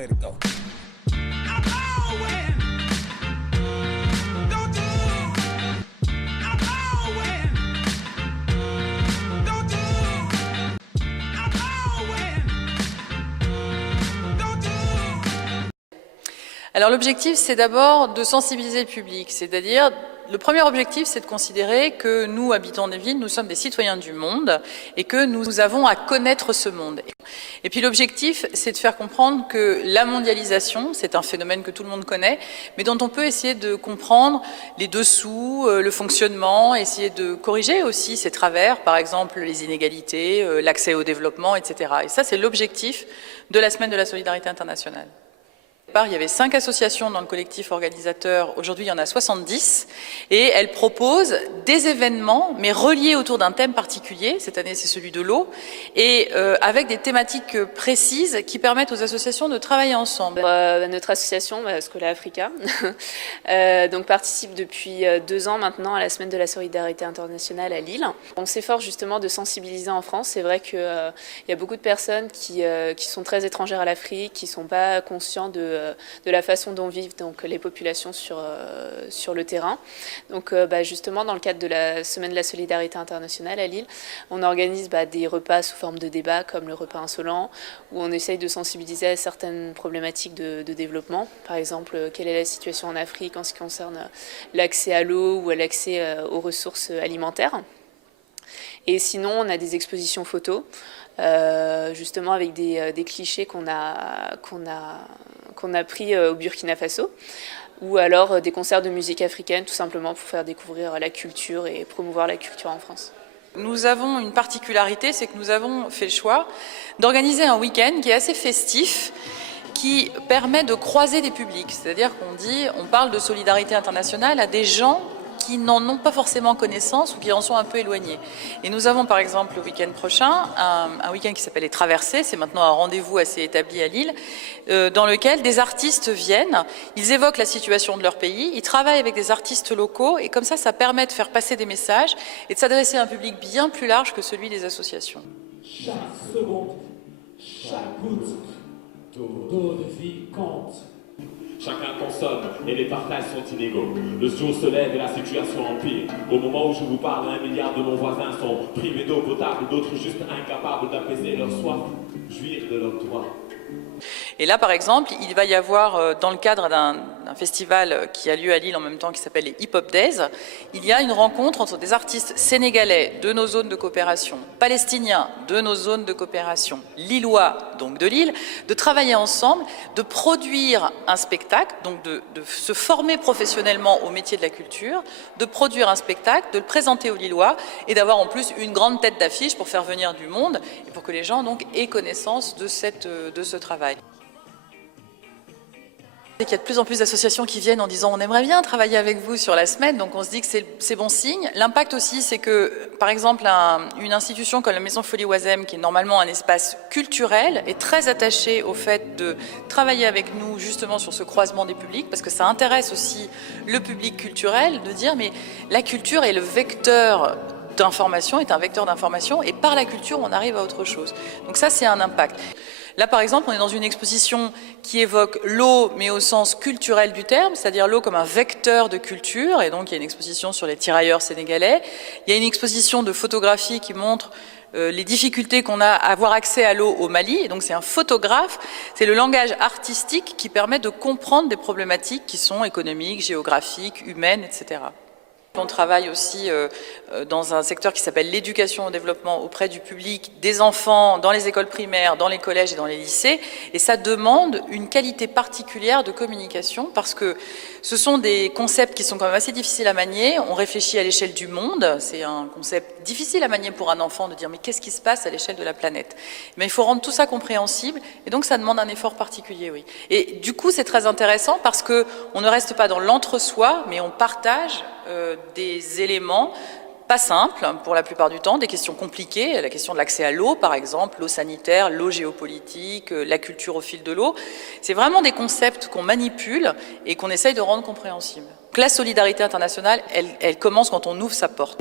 Let it go. Alors l'objectif, c'est d'abord de sensibiliser le public, c'est-à-dire, le premier objectif, c'est de considérer que nous, habitants des villes, nous sommes des citoyens du monde et que nous avons à connaître ce monde. Et puis l'objectif, c'est de faire comprendre que la mondialisation, c'est un phénomène que tout le monde connaît, mais dont on peut essayer de comprendre les dessous, le fonctionnement, essayer de corriger aussi ses travers, par exemple les inégalités, l'accès au développement, etc. Et ça, c'est l'objectif de la Semaine de la Solidarité internationale. Il y avait 5 associations dans le collectif organisateur, aujourd'hui il y en a 70, et elles proposent des événements, mais reliés autour d'un thème particulier, cette année c'est celui de l'eau, et avec des thématiques précises qui permettent aux associations de travailler ensemble. Notre association, Schola Africa, donc participe depuis 2 ans maintenant à la Semaine de la Solidarité internationale à Lille. On s'efforce justement de sensibiliser en France. C'est vrai qu'il y a beaucoup de personnes qui sont très étrangères à l'Afrique, qui ne sont pas conscients de la façon dont vivent donc les populations sur le terrain. Donc justement dans le cadre de la Semaine de la Solidarité internationale à Lille, on organise des repas sous forme de débat comme le repas insolent, où on essaye de sensibiliser à certaines problématiques de développement. Par exemple, quelle est la situation en Afrique en ce qui concerne l'accès à l'eau ou à l'accès aux ressources alimentaires. Et sinon, on a des expositions photos, justement avec des clichés qu'on a pris au Burkina Faso, ou alors des concerts de musique africaine, tout simplement pour faire découvrir la culture et promouvoir la culture en France. Nous avons une particularité, c'est que nous avons fait le choix d'organiser un week-end qui est assez festif, qui permet de croiser des publics. C'est-à-dire on parle de solidarité internationale à des gens qui n'en ont pas forcément connaissance ou qui en sont un peu éloignés. Et nous avons par exemple le week-end prochain un week-end qui s'appelle les Traversées, c'est maintenant un rendez-vous assez établi à Lille, dans lequel des artistes viennent, ils évoquent la situation de leur pays, ils travaillent avec des artistes locaux et comme ça permet de faire passer des messages et de s'adresser à un public bien plus large que celui des associations. Chaque seconde, chaque goutte d'eau de vie compte. Chacun consomme et les partages sont inégaux. Le jour se lève et la situation empire. Au moment où je vous parle, 1 milliard de nos voisins sont privés d'eau potable, d'autres juste incapables d'apaiser leur soif, jouir de leurs droits. Et là, par exemple, il va y avoir, dans le cadre d'un festival qui a lieu à Lille en même temps, qui s'appelle les Hip Hop Days, il y a une rencontre entre des artistes sénégalais de nos zones de coopération, palestiniens de nos zones de coopération, lillois, donc de Lille, de travailler ensemble, de produire un spectacle, donc de se former professionnellement au métier de la culture, de produire un spectacle, de le présenter aux Lillois et d'avoir en plus une grande tête d'affiche pour faire venir du monde et pour que les gens donc aient connaissance de ce travail. Il y a de plus en plus d'associations qui viennent en disant on aimerait bien travailler avec vous sur la semaine, donc on se dit que c'est bon signe. L'impact aussi, c'est que, par exemple, une institution comme la Maison Folies Oisem, qui est normalement un espace culturel, est très attachée au fait de travailler avec nous justement sur ce croisement des publics, parce que ça intéresse aussi le public culturel de dire mais la culture est le vecteur d'information, est un vecteur d'information, et par la culture, on arrive à autre chose. Donc ça, c'est un impact. Là, par exemple, on est dans une exposition qui évoque l'eau, mais au sens culturel du terme, c'est-à-dire l'eau comme un vecteur de culture, et donc il y a une exposition sur les tirailleurs sénégalais. Il y a une exposition de photographie qui montre les difficultés qu'on a à avoir accès à l'eau au Mali, et donc c'est un photographe, c'est le langage artistique qui permet de comprendre des problématiques qui sont économiques, géographiques, humaines, etc. On travaille aussi dans un secteur qui s'appelle l'éducation au développement auprès du public, des enfants, dans les écoles primaires, dans les collèges et dans les lycées. Et ça demande une qualité particulière de communication parce que ce sont des concepts qui sont quand même assez difficiles à manier. On réfléchit à l'échelle du monde. C'est un concept difficile à manier pour un enfant de dire mais qu'est-ce qui se passe à l'échelle de la planète? Mais il faut rendre tout ça compréhensible et donc ça demande un effort particulier, oui. Et du coup, c'est très intéressant parce qu'on ne reste pas dans l'entre-soi, mais on partage des éléments pas simples pour la plupart du temps, des questions compliquées, la question de l'accès à l'eau par exemple, l'eau sanitaire, l'eau géopolitique, la culture au fil de l'eau. C'est vraiment des concepts qu'on manipule et qu'on essaye de rendre compréhensibles. Donc la solidarité internationale, elle commence quand on ouvre sa porte.